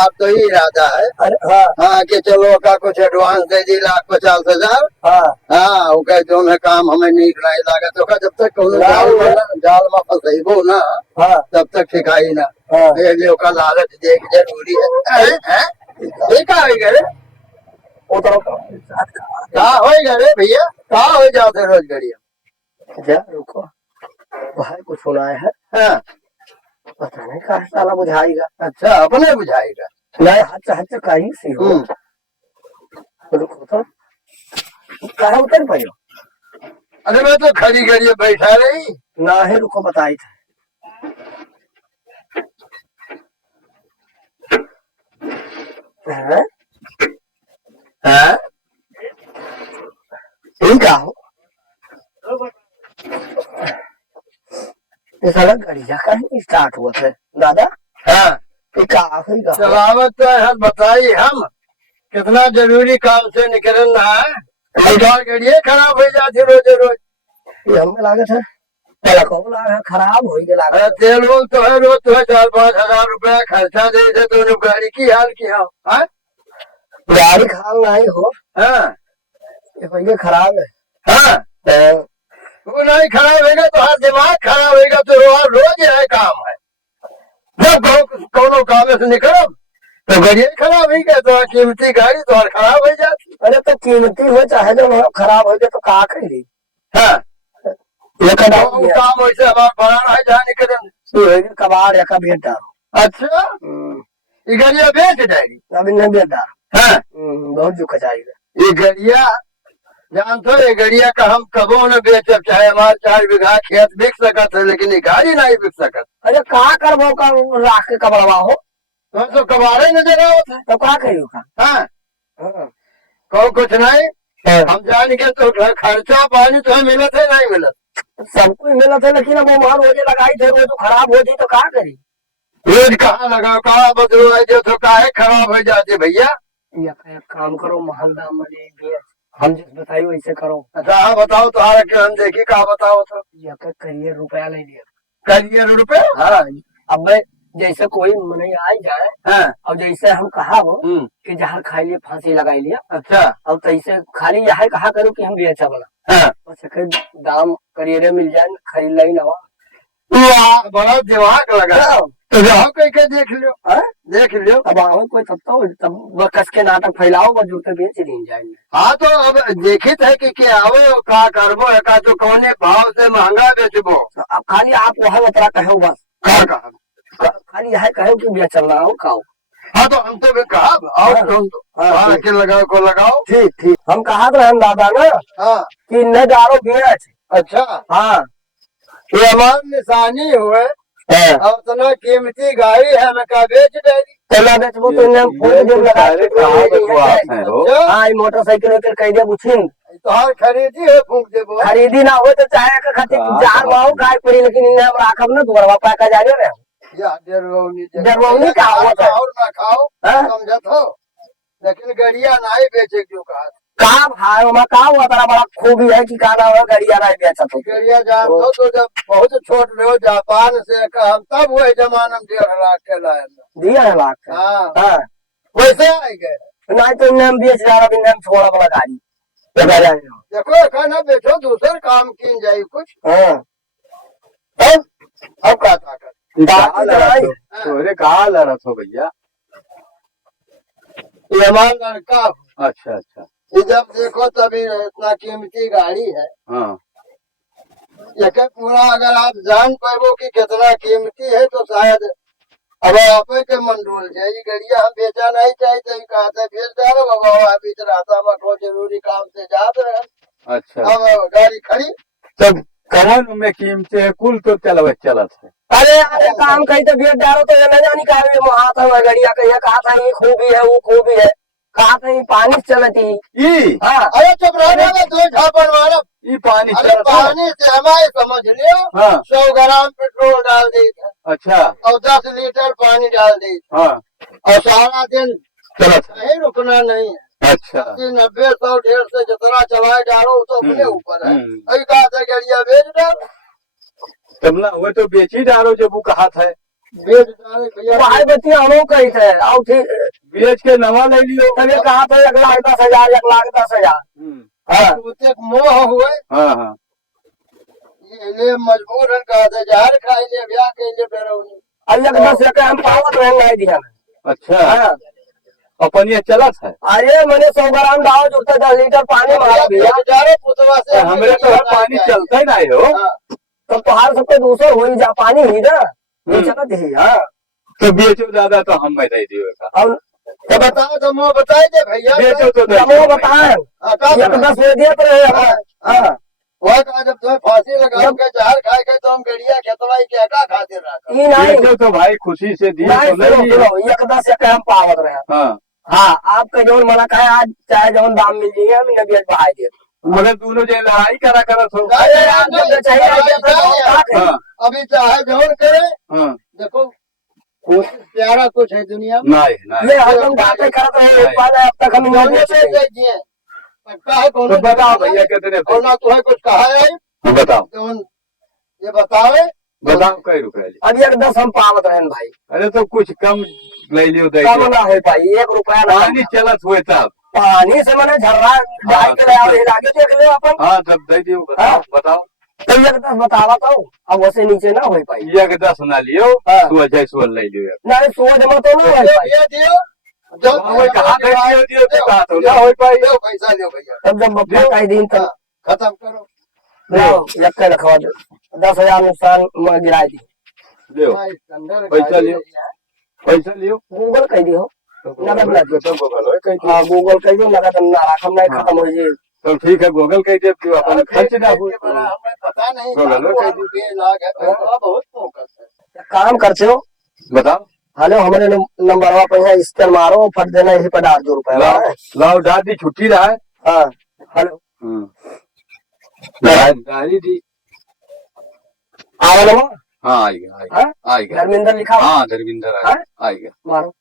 आप तो ही इरादा है। अरे हाँ हाँ कि चलो का कुछ एडवांस दे दी 1,50,000। हाँ हाँ वो कह जो है काम हमें नीक नहीं लागत तो जब तक कोनो जाल में फंसेबो ना हाँ तब तक ठिकाई ना। हाँ ये जो का लालच देख जरूरी है। ये का हो गए उतरो का हो गए भैया का हो जाते रोज गड़िया। जा रुको भाई कुछ सुनाए है हाँ पता नहीं कहा साला बुझाएगा अच्छा अपने बुझाएगा। नहीं हच हच कहीं सी हो रुको तो कहा उतर पायो अरे मैं तो खड़ी गड़िया बैठा रही ना है रुको बताई थे हैं हाँ ठीक हो ये साला गाड़िया कहीं स्टार्ट हुआ थे दादा हाँ ये कहा है कहा चलावत तो है बताइए हम कितना जरूरी काम से निकलना है गाड़िया खराब हो जाती रोज रोज। ये हमें लागत है पहला को लागा खराब हो गया अरे लागत तेल वोल तो है रोज तो है 4-5 हजार रुपया खर्चा दे थे तो गाड़ी की हाल किया। हाँ गाड़ी खाल नहीं हो हाँ ये पहले खराब है हाँ वो नहीं खराब होगा तो हर दिमाग खराब होगा तो रोज यह काम है जब कोनो काम से निकलो तो गाड़ी खराब ही गया तो कीमती गाड़ी तो खराब हो जाती। अरे तो कीमती हो चाहे जो खराब हो जाए तो कहा कही हाँ ये कदा वो काम वैसे हमारा बना है जहाँ निकल कबाड़ या का बेट डालो अच्छा ये गाड़िया बेच जाएगी अभी नहीं बेट डालो हाँ बहुत जो कचाएगा ये गड़िया जानते ये गड़िया का हम कबो न बेचब चाहे हमारे 4 बीघा खेत बिक सकत है लेकिन ये गाड़ी नहीं बिक सकत। अरे कहा करबो का राख के कबड़वा हो तो कबाड़े नजर आवत है तो कहा कहियो का हाँ हाँ। कहो कुछ नहीं हम जान के तो खर्चा पानी तो मिलत है नहीं मिलत सब कुछ मिला था लेकिन अब वो मान रोजे लगाई थे वो तो खराब हो जाए तो कहा करी रोज कहाँ लगाओ कहाँ बदलवाए जो तो काहे खराब हो जाते भैया। या काम करो महल दाम में ले बेच हम जिस बताइए वैसे करो अच्छा हाँ बताओ तुम्हारा क्यों हम देखी कहा बताओ तो या करिए रुपया ले लिया करिए रुपये। हाँ अब मैं जैसे कोई नहीं आ जाए हाँ और जैसे हम कहा हो कि जहाँ खाई लिए फांसी लगाई लिया अच्छा अब तैसे खाली यह कहा करो कि हम बेचा वाला हाँ बस दाम करियर मिल जाए खरीद लाई नवा बड़ा दिमाग लगा तो जाओ कहीं के देख लो देख लो अब आओ कोई तब कस के नाटक फैलाओ वो जूते बेच नहीं जाएंगे। हाँ तो अब देखित है कि क्या आओ का करबो का तो कौने भाव से महंगा बेचबो अब खाली आप वहाँ उतरा कहो बस का कहा खाली यह कहो कि बेचल रहा हो खाओ। हाँ तो हम तो कहा आओ तुम तो हाँ के लगाओ को लगाओ ठीक ठीक हम कहा तो हम दादा ना हाँ कि न डालो बेच अच्छा हाँ ये हमारी निशानी हुए अब इतना कीमती गाड़ी है मैं का बेच देगी पहला बेचबो तो इन्हें फोन जो लगा हाँ मोटरसाइकिल वोटर कह दे बुझिन तो हर खरीदी हो फूक देबो खरीदी ना हो तो चाहे का खातिर जार माओ गाय पड़ी लेकिन इन्हें हम राखब ना दोबारा पा का जा रहे या डरवनी का होता है और ना खाओ समझत हो लेकिन गड़िया नहीं बेचे क्यों कहा का भाई वहाँ का हुआ बड़ा बड़ा खूबी है कि का नाम है गड़िया नहीं बेचा तो गड़िया जानते तो जब बहुत छोट रहो जापान से हम तब वही जमाना में 1.5 लाख के लाए 1.5 लाख हाँ हाँ वैसे आए गए नहीं तो इन्हें हम बेच जा रहा इन्हें हम छोड़ा वाला गाड़ी देखो खाना बेचो दूसरे काम की जाए कुछ हाँ अब का ताकत तोरे कहा लड़ा थो भैया ये हमारा लड़का अच्छा अच्छा ये जब देखो तभी इतना कीमती गाड़ी है हाँ ये पूरा अगर आप जान पाओ कि कितना कीमती है तो शायद अब आप के मन डोल जाए ये गड़िया हम बेचा नहीं चाहिए कहा था बेच डालो बाबा अभी रास्ता में कोई जरूरी काम से जाते रहे अच्छा अब गाड़ी खड़ी तब कौन में कीमते है कुल तो चलत चलत है अरे अरे काम कहीं तो बेच डालो तो न जानी का वहाँ था गड़िया कहीं कहा था ये खूबी है वो खूबी है कहा था ये पानी से चलती हाँ अरे चुप रहने में दो झापड़ मारो ये पानी अरे पानी से हमारे समझ लियो हाँ 100 ग्राम पेट्रोल डाल दी अच्छा और 10 लीटर पानी डाल दी हाँ और सारा दिन चलत कहीं रुकना नहीं है अच्छा 90, 100, 150 से जितना चलाए डालो तो अपने ऊपर है अभी कहा था गड़िया बेच डालो तमला हुए तो बेची डालो जब वो कहा था बेच डाले भैया। भाई बतिया हम कही थे और ठीक बेच के नवा ले लियो। तब ये कहा था 1,10,000 1,10,000। हाँ उते मोह हुए हाँ हाँ ये मजबूर का जहर खाई ले ब्याह के लिए डरौनी। अब 1,10 के हम पावत रहे नहीं दिया। अच्छा हाँ अपन ये चलत है। अरे मैंने 100 ग्राम दाव जुड़ता 10 लीटर पानी मारा भैया। बेचारे पुतवा से हमरे तो हर पानी चलता ही नहीं हो। तो पहाड़ सबके दूसरे हो ही जा पानी ही ना ये चलत ही। हाँ तो बेचो दादा तो हम दे दियो का। अब तो बताओ तो मुँह बताई दे भैया। बेचो तो दे वो बताए 1,10 दे दिया तो रहे। हाँ वह कहा जब तुम्हें फांसी लगा के जहर खाए के तो हम गड़िया खेतवाई क्या का खाते रहा। ये नहीं बेचो तो भाई खुशी से दिए नहीं तो ले सुनो लिए। सुनो 1,10 के हम पावत रहे। हाँ हाँ आपका जो मना है आज चाहे जो दाम मिल जाइए हम नबियत बढ़ाई दे। मगर दोनों जो लड़ाई करा करत हो। हाँ अभी चाहे जौन करे हाँ देखो कुछ प्यारा कुछ है दुनिया में। नहीं नहीं ये हम बातें करते हैं एक बार अब तक हम दोनों नहीं से देखिए पक्का है कौन तो बताओ भैया कितने और ना तुम्हें कुछ कहा है बताओ जौन ये बतावे। बताओ कई रुपए लिए। अब 1,10 हम पावत रहे भाई। अरे तो कुछ कम ले लियो दे कम दियो। ना हो पाई 1 रुपया ना पानी चलत हुए तब। पानी से मैंने झर्रा डाल के लाया और लागे देख ले अपन। हाँ तब दे दियो। बताओ बताओ। तो 1,10 बतावा तो अब वैसे नीचे ना हो पाई। 1,10 ना लियो। हाँ। सुबह जय सुबह ले लियो। नहीं सोच में तो नहीं हो पाई। ये दियो जो वही कहा दे दियो तो कहा तो ना हो पाई। दो पैसा दो भैया तब जब बप्पा का दिन तक खत्म करो। लो लक्के रखवा दो 10,000 नुकसान में गिरा दी। लियो पैसा लियो। पैसा लियो। गूगल कह दियो नगद ना तो गूगल होय कह दियो। हाँ गूगल कह दियो नगद ना राखम नहीं खत्म हो जाए। तो ठीक है गूगल कह दे तू अपन खर्च ना हो। हमें पता नहीं गूगल कह रुपये लाख है पैसा बहुत फोकस है। काम करते हो बताओ। हेलो हमारे नंबर पे है इस पर मारो फट देना यही पर 8 रुपए। लाओ लाओ दादी छुट्टी रहा है। हाँ हेलो गाड़ी दी। आवा ना हाँ आएगा आएगा हाँ? आएगा। धर्मेंद्र लिखा हुआ हाँ धर्मेंद्र हाँ? आएगा। मारो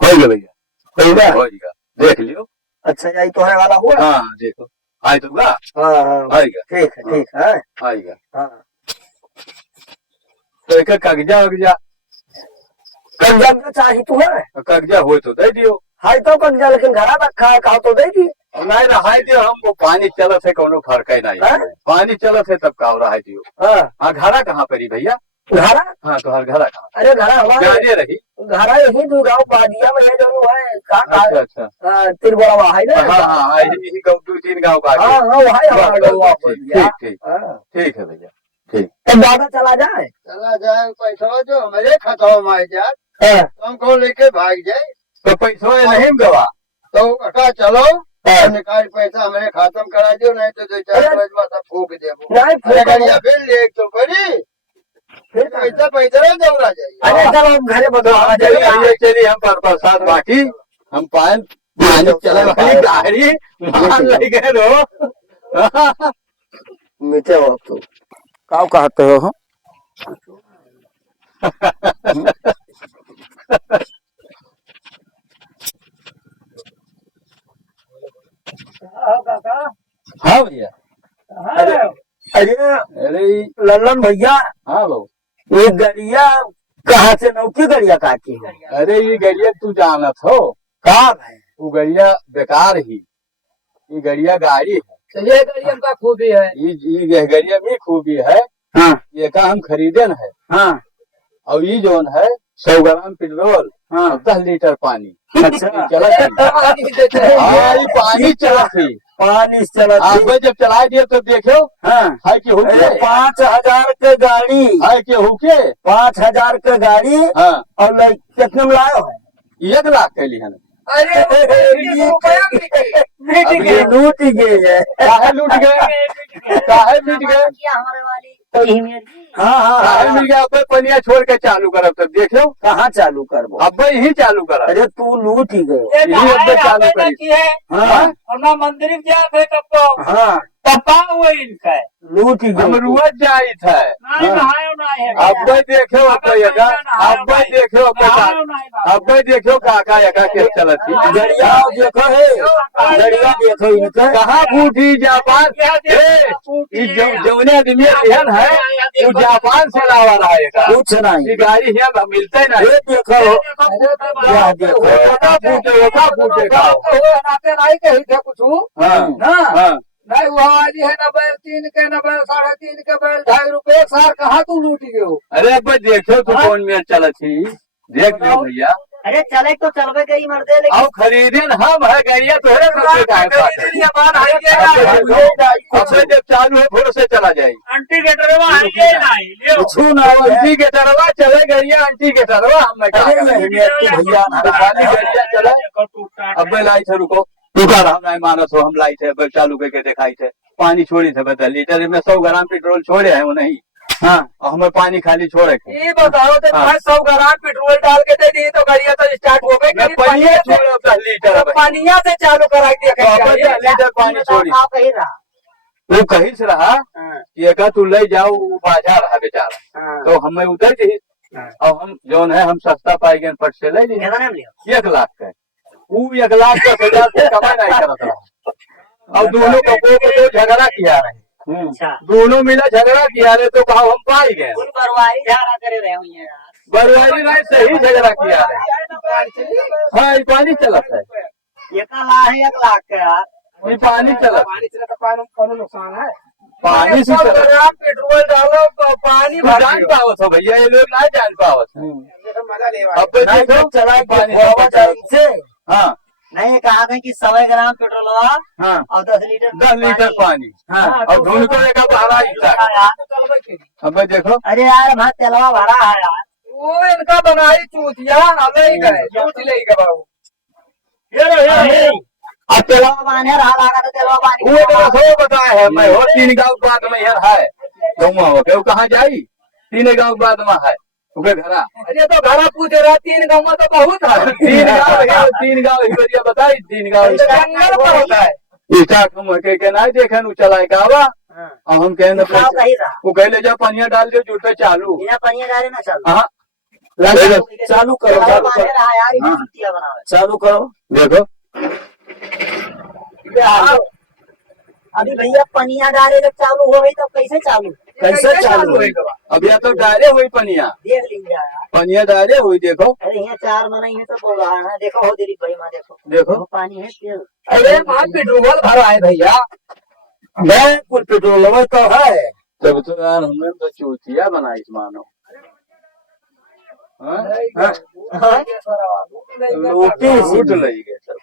होगा भैया होगा। होगा देख लियो। अच्छा यही तो है वाला हुआ। हाँ देखो आए तो हाँ हाँ आएगा ठीक है ठीक है आएगा। हाँ तो एक कागजा वगजा कब्जा चाहिए तू है कागजा हो तो दे दियो। हाई तो कब्जा लेकिन घरा रखा है कहा तो दे दी। नहीं रहाई दियो हमको पानी चलत है कोनो फर्क है नहीं। हाँ? पानी चलत है तब का रहाई दियो। हाँ हाँ घरा कहाँ पर ही भैया। घरा हाँ तो हर घरा कहाँ अरे घरा हमारे जाने रही। घरा यही दो गाँव बादिया में है जो है का अच्छा अच्छा तिरबड़वा है ना। हाँ हाँ यही गाँव 2-3 गाँव का हाँ हाँ वही हमारा गाँव ठीक ठीक ठीक है भैया ठीक। तो दादा चला जाए। चला जाए पैसा जो मेरे खतौ में जाए हाँ, हमको लेके भाग जाए तो पैसों नहीं गवा। तो अका चलो निकाल पैसा हमारे खत्म करा दो नहीं तो 2-4 रोज बाद सब फूक देबो। नहीं अरे फूक गड़िया फिर ले तो बड़ी फिर पैसा पैसा ना दौड़ा जाए। अरे चलो घरे बताओ चलिए चलिए हम पर प्रसाद बाकी हम पानी चला वाली गाड़ी मान ले गए रो। मीठे हो तो का कहते हो। हाँ भैया। अरे अरे अरे लल्लन भैया हाँ लो। ये गड़िया कहाँ से नौकी गड़िया काटी है। अरे ये गड़िया तू जानत हो कहाँ है वो गड़िया बेकार ही। ये गड़िया गाड़ी है। ये गड़िया का खूबी है। ये गड़िया में खूबी है। हाँ ये का हम खरीदे न है। हाँ और ये जोन है 100 ग्राम पेट्रोल हाँ 10 लीटर पानी अच्छा चला हाँ ये पानी चला थी। पानी चला आप जब चला दिए तो देखो हाँ है कि हुके 5,000 के गाड़ी है कि हुके 5,000 के गाड़ी हाँ और कितने में लायो है। 1 लाख के लिए अरे लूट गए है। काहे लूट गए काहे लूट गए। हाँ हाँ काहे मिल गया। अब पनिया छोड़ के चालू करब तब देखो कहाँ चालू करबो। अब यही चालू करब। अरे तू लूट ही गए। यही अब चालू करी। हाँ मंदिर जाते तब तो हाँ पप्पा हुए इनका लूट ही हम गए। रुआत जाई था। नहीं नहायो नहीं है अब देखो अब देखो अब अब भाई देखो काका यका के चलत थी गड़िया देखो है, गड़िया देखो इनका कहाँ फूटी जापान जौने आदमी एहन है वो जापान से लावा रहा है कुछ नहीं। गाड़ी यहाँ मिलते ना ये देखो, यह देखो फूटे का नहीं कही थे कुछ हाँ ना हाँ नहीं वो वाली है ना बैल 3 के ना बैल 3.5 के बैल 2.5 रुपए सार कहाँ तू लूट गए हो। अरे अब भाई देखो तू कौन में चलत थी देख लो भैया अरे चले तो चलबे गई मर्दे लेकिन अब खरीदे न हम है गरिया तो है अब जब चालू है फिर से चला जाए आंटी के डरवा आएंगे नहीं लियो कुछ ना आंटी के तरवा चले गरिया आंटी के तरवा हम मैं अरे भैया खाली गरिया चले अब मैं लाई थे रुको रुका हम नहीं मानस हो हम लाई थे अब चालू करके दिखाई थे पानी छोड़ी थे बता लीटर में 100 ग्राम पेट्रोल छोड़े है वो नहीं हाँ और हमें पानी खाली छोड़े थे ये बताओ तो हाँ। 100 ग्राम पेट्रोल डाल के दे दी तो गाड़िया तो स्टार्ट हो गई। मैं पानी छोड़े 10 लीटर अब पानिया से चालू करा दिया तो अब 10 लीटर पानी छोड़ी आप कही रहा वो कहीं से रहा कि अगर तू ले जाओ वो बाजार रहा बेचारा तो हमें उधर के अब हम जौन है हम सस्ता पाई गए पट से ले लिए कितना नाम लियो 1 लाख का वो 1,10,000 से कमाई नहीं करता रहा अब दोनों कपड़ों को तो झगड़ा किया रहे अच्छा दोनों मिला झगड़ा किया रहे तो कहा हम पाई गए कुल परवाही झाड़ा करे रहे हुई है यार बरवारी नहीं सही झगड़ा किया रहे हाँ ये पानी चलत है ये का ला है 1 लाख का यार ये पानी चलत पानी से तो पानी नुकसान है। पानी से 100 चलत ग्राम पेट्रोल डालो तो पानी तू भर जान पावत हो भैया ये लोग नहीं जान पावत मजा ले अब तो देखो चला पानी से हाँ नहीं कहा था कि 100 ग्राम पेट्रोल हुआ हाँ और 10 लीटर 10 लीटर पानी हाँ अब ढूंढ को लेकर बाहर अब भाई देखो अरे यार वहाँ तेलवा भरा है यार वो इनका बनाई चूतिया ले गए चूत ले गए बाबू। अब तेलवा बांधे रहा लगा तो तेलवा बांध वो तो सो बताया है मैं और 3 गांव बाद में यार है गौवा हो गए कहाँ जाई 3 गांव बाद में है उके घरा अरे तो घरा पूछ रहा 3 गाँव में तो बहुत है 3 गांव ही बढ़िया बताई 3 गांव जंगल पर होता है। ईटा कम के नहीं देखे नु चलाए का बा और हम कहने हाँ, सही रहा वो कह ले जा पनिया डाल दे जुट पे चालू बिना पनिया डाले ना चल हाँ चालू करो तेलवा चालू बांधे करो रहा यार ये हाँ। चुतिया बनावे चालू करो देखो अभी भैया पनिया डाले जब चालू हो गई तब कैसे चालू कैसे चालू होगा। अब या तो डाले हुई पनिया देख लीजिए यार पनिया डाले हुई देखो अरे यहाँ 4 मना ये सब बोल रहा है देखो हो दिलीप भाई माँ देखो देखो वो पानी है तेल अरे वहाँ पेट्रोल भरा है भैया मैं कुल पेट्रोल तो है तब तो यार हमने तो चूतिया बनाई मानो हाँ? हाँ? लूटी लूट लई गए सब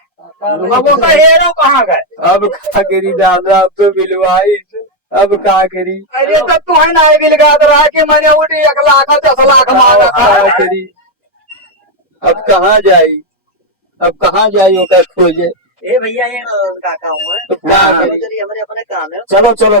अब वो तो हेरो कहाँ गए। अब का करी दादा अब तो बिलवाई अब का करी अरे तब तो है ना बिल गा रहा कि मैंने उठी 1 लाख 10 लाख मांगा था। का करी अब कहाँ जाई अब कहाँ जाई ओका खोजे ए भैया ये काका हूँ तो क्या करी हमारे अपने काम है चलो चलो चलो